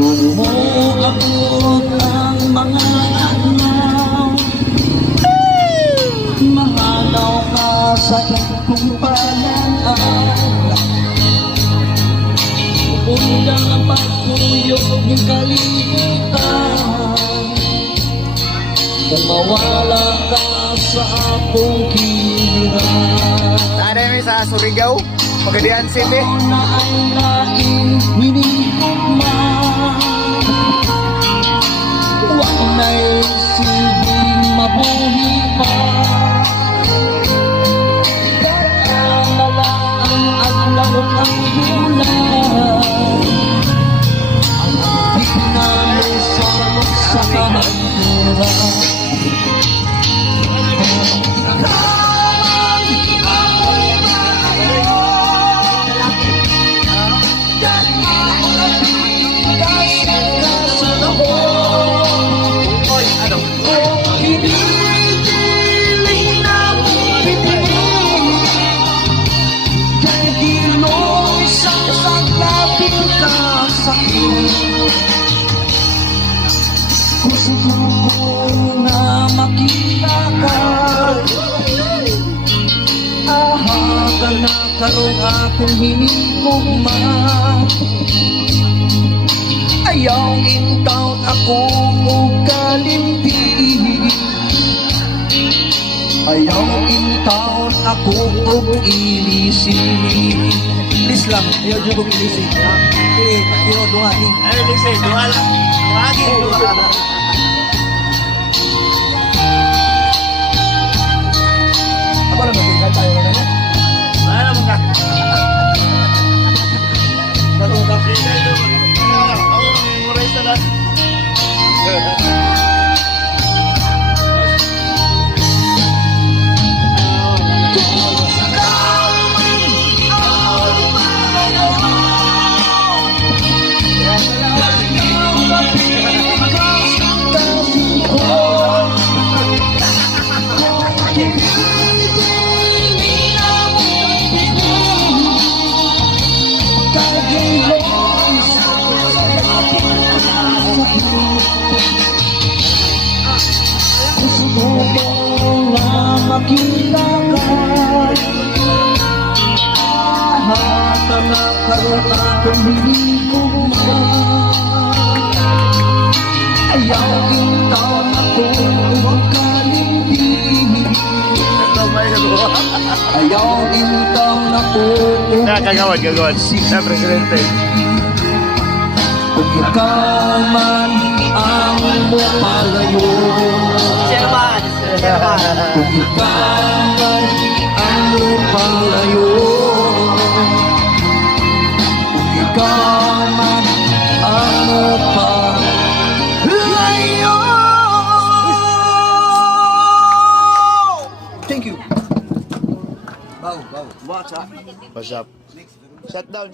Kung moabot ang mga araw, mahalaw ka sa ikong pananaw. Undang pagtuyok ng kalimutan, kung mawala ka sa akong kiliran. Ada mi sa Surigao, Pagadian City. Ako na ay laing hinigugman, huwag na'y silbing mabuhi pa. Darala ang adlaw ang bulan, ang namin sa kahanturan. Gusto ko na makita ka, ahagan na karong akong hinigugma. Ayaw intaw ako o kalimpi, ayaw intaw ako o ilisi. Please lang, ayaw dyan kong ilisi. Pero duhani. Ay, ilisi, duha lang. Duhani, duha. Apa lang magiging tayo na naman? Ano naman ka? Ano ka? Ako, memorize na lang. Makita ka, ahata na karoon akong hinigugman. Ayaw intaw ako o kalimpi, ayaw intaw ako o Kagawad. Na presidente. kung ikaw man ang mapalayo, kung ikaw man ang mapalayo, kung ikaw man ang mapalayo. Thank you. Wow. What's up? Shut down.